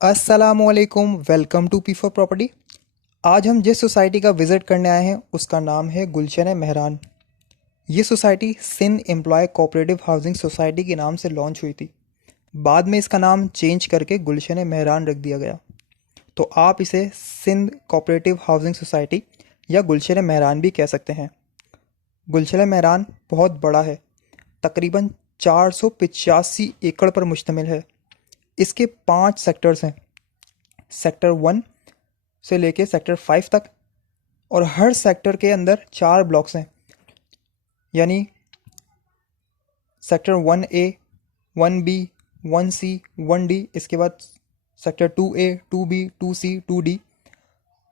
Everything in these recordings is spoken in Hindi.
अस्सलामुअलैकुम, welcome to P for property. आज हम जिस सोसाइटी का विज़िट करने आए हैं उसका नाम है गुलशन मेहरान। ये society Sindh employ cooperative housing society के नाम से लॉन्च हुई थी। बाद में इसका नाम चेंज करके गुलशन मेहरान रख दिया गया। तो आप इसे सिंध कोऑपरेटिव हाउसिंग सोसाइटी या गुलशन मेहरान भी कह सकते हैं। गुलशन मेहरान बहुत बड़ा है, तकरीबन 485 एकड़ पर मुश्तमिल है। इसके 5 सेक्टर्स हैं, सेक्टर 1 से लेके सेक्टर 5 तक, और हर सेक्टर के अंदर 4 ब्लॉक्स हैं, यानी sector 1A, 1B, 1C, 1D, इसके बाद sector 2A, 2B, 2C, 2D।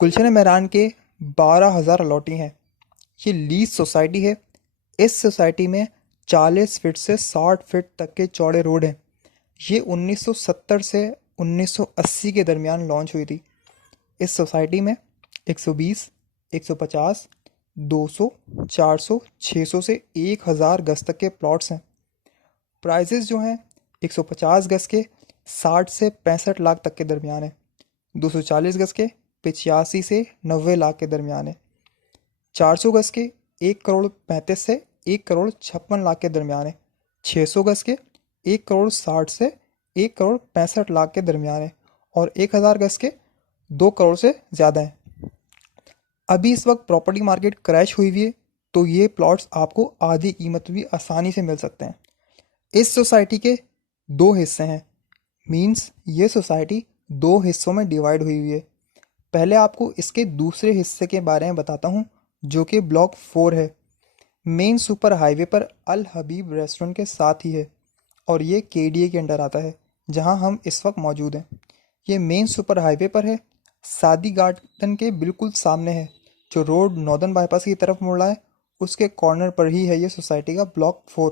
गुलशन मेहरान के 12,000 अलॉटी हैं। ये लीज सोसाइटी है। इस सोसाइटी में 40 फीट से 60 फीट तक के चौड़े रोड हैं। ये 1970 से 1980 के दरमियान लॉन्च हुई थी। इस सोसाइटी में 120, 150, 200, 400, 600 से 1000 गज तक के प्लॉट्स हैं। प्राइजेस जो हैं 150 गज के 60 से 65 लाख तक के दरमियान है। 240 गज के 85 से 90 लाख के दरमियान है। 400 गज के 1 करोड़ 35 से 1 करोड़ 56 लाख के दरमियान है। 600 गज के 1 करोड़ 60 से 1 करोड़ 65 लाख के दरमियान है। और 1000 गज के 2 करोड़ से ज़्यादा है। अभी इस वक्त प्रॉपर्टी मार्केट क्रैश हुई हुई है, तो ये प्लॉट्स आपको आधी कीमत भी आसानी से मिल सकते हैं। इस सोसाइटी के 2 हिस्से हैं, मींस ये सोसाइटी 2 हिस्सों में डिवाइड हुई हुई है। पहले आपको इसके दूसरे हिस्से के बारे में बताता हूँ, जो कि ब्लॉक 4 है। मेन सुपर हाईवे पर अल हबीब रेस्टोरेंट के साथ ही है, और ये केडीए के अंडर आता है, जहाँ हम इस वक्त मौजूद हैं। ये मेन सुपर हाईवे पर है, सादी गार्डन के बिल्कुल सामने है। जो रोड नॉर्दर्न बाईपास की तरफ मुड़ रहा है, उसके कॉर्नर पर ही है ये सोसाइटी का ब्लॉक 4।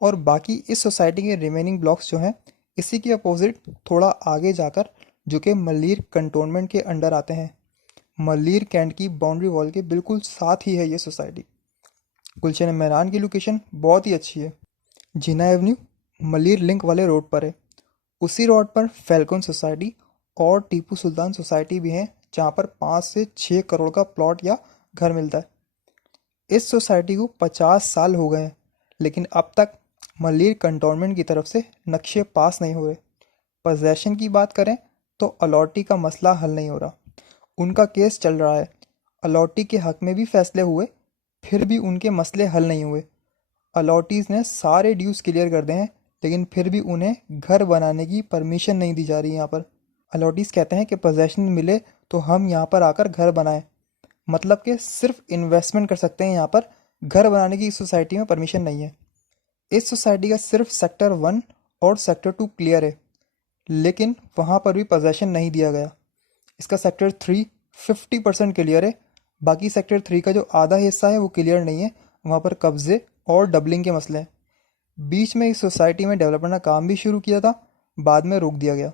और बाकी इस सोसाइटी के रिमेनिंग ब्लॉक्स जो हैं, इसी के अपोजिट थोड़ा आगे जाकर, जो कि मल्लीर कंटोनमेंट के अंडर आते हैं। मल्लीर कैंट की बाउंड्री वॉल के बिल्कुल साथ ही है ये सोसाइटी। गुलशन मेहरान की लोकेशन बहुत ही अच्छी है। जिना एवेन्यू मल्लीर लिंक वाले रोड पर है। उसी रोड पर फैल्कन सोसाइटी और टीपू सुल्तान सोसाइटी भी हैं, जहाँ पर 5 से 6 करोड़ का प्लॉट या घर मिलता है। इस सोसाइटी को 50 साल हो गए हैं, लेकिन अब तक मल्लीर कंटोनमेंट की तरफ से नक्शे पास नहीं हो रहे। पोजेशन की बात करें तो अलॉटी का मसला हल नहीं हो रहा। उनका केस चल रहा है। अलॉटी के हक में भी फैसले हुए, फिर भी उनके मसले हल नहीं हुए। अलॉटीज़ ने सारे ड्यूज़ क्लियर कर दिए हैं, लेकिन फिर भी उन्हें घर बनाने की परमिशन नहीं दी जा रही यहाँ पर। अलॉटीज़ कहते हैं कि पोजेशन मिले तो हम यहाँ पर आकर घर बनाएं, मतलब कि सिर्फ इन्वेस्टमेंट कर सकते हैं यहाँ पर, घर बनाने की इस सोसाइटी में परमिशन नहीं है। इस सोसाइटी का सिर्फ सेक्टर 1 और सेक्टर 2 क्लियर है, लेकिन वहाँ पर भी पोजेशन नहीं दिया गया। इसका सेक्टर 3 50% क्लियर है। बाकी सेक्टर 3 का जो आधा हिस्सा है वो क्लियर नहीं है। वहाँ पर कब्जे और डबलिंग के मसले हैं। बीच में इस सोसाइटी में डेवलपर ने काम भी शुरू किया था, बाद में रोक दिया गया।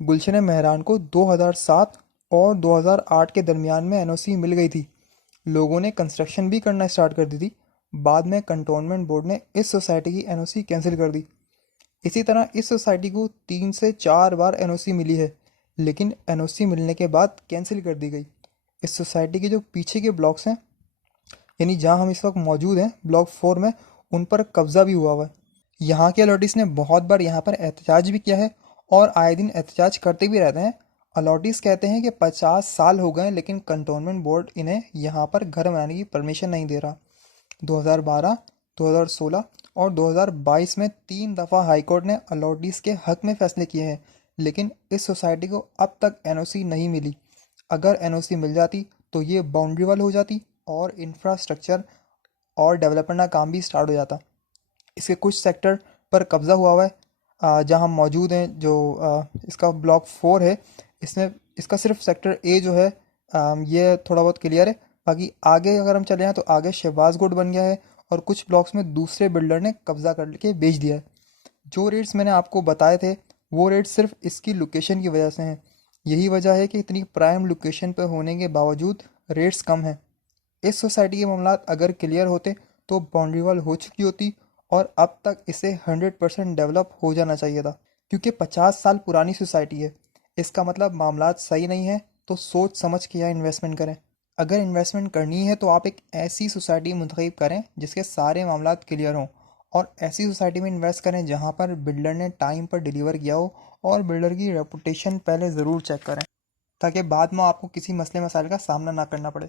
गुलशन मेहरान को 2007 और 2008 के दरमियान में एनओसी मिल गई थी। लोगों ने कंस्ट्रक्शन भी करना स्टार्ट कर दी थी। बाद में कंटोनमेंट बोर्ड ने इस सोसाइटी की एनओसी कैंसिल कर दी। इसी तरह इस सोसाइटी को 3 से 4 बार एनओसी मिली है, लेकिन एनओसी मिलने के बाद कैंसिल कर दी गई। इस सोसाइटी के जो पीछे के ब्लॉक्स हैं, यानी जहां हम इस वक्त मौजूद हैं ब्लॉक 4 में, उन पर कब्जा भी हुआ हुआ है। यहाँ के अलॉटीज़ ने बहुत बार यहाँ पर एहतजाज भी किया है, और आए दिन एहतजाज करते भी रहते हैं। अलॉटीज़ कहते हैं कि 50 साल हो गए, लेकिन कंटोनमेंट बोर्ड इन्हें यहाँ पर घर बनाने की परमिशन नहीं दे रहा। 2012, 2016 और 2022 में 3 दफ़ा हाईकोर्ट ने अलॉटीज़ के हक में फैसले किए हैं, लेकिन इस सोसाइटी को अब तक एनओसी नहीं मिली। अगर एनओसी मिल जाती तो ये बाउंड्री वॉल हो जाती, और इंफ्रास्ट्रक्चर और डेवलपमेंट का काम भी स्टार्ट हो जाता। इसके कुछ सेक्टर पर कब्ज़ा हुआ हुआ है। जहाँ हम मौजूद हैं, जो इसका ब्लॉक 4 है, इसमें इसका सिर्फ सेक्टर ए जो है, ये थोड़ा बहुत क्लियर है। बाकी आगे अगर हम चले हैं तो आगे शहबाज गोड बन गया है, और कुछ ब्लॉक्स में दूसरे बिल्डर ने कब्ज़ा करके बेच दिया है। जो रेट्स मैंने आपको बताए थे, वो रेट्स सिर्फ इसकी लोकेशन की वजह से हैं। यही वजह है कि इतनी प्राइम लोकेशन पर होने के बावजूद रेट्स कम हैं। इस सोसाइटी के मामला अगर क्लियर होते तो बाउंड्री वॉल हो चुकी होती, और अब तक इसे 100% डेवलप हो जाना चाहिए था, क्योंकि 50 साल पुरानी सोसाइटी है। इसका मतलब मामलात सही नहीं है, तो सोच समझ के यहाँ इन्वेस्टमेंट करें। अगर इन्वेस्टमेंट करनी है तो आप एक ऐसी सोसाइटी मुंतखब करें जिसके सारे मामलात क्लियर हों, और ऐसी सोसाइटी में इन्वेस्ट करें जहाँ पर बिल्डर ने टाइम पर डिलीवर किया हो, और बिल्डर की रेपुटेशन पहले ज़रूर चेक करें ताकि बाद में आपको किसी मसले मसाइल का सामना ना करना पड़े।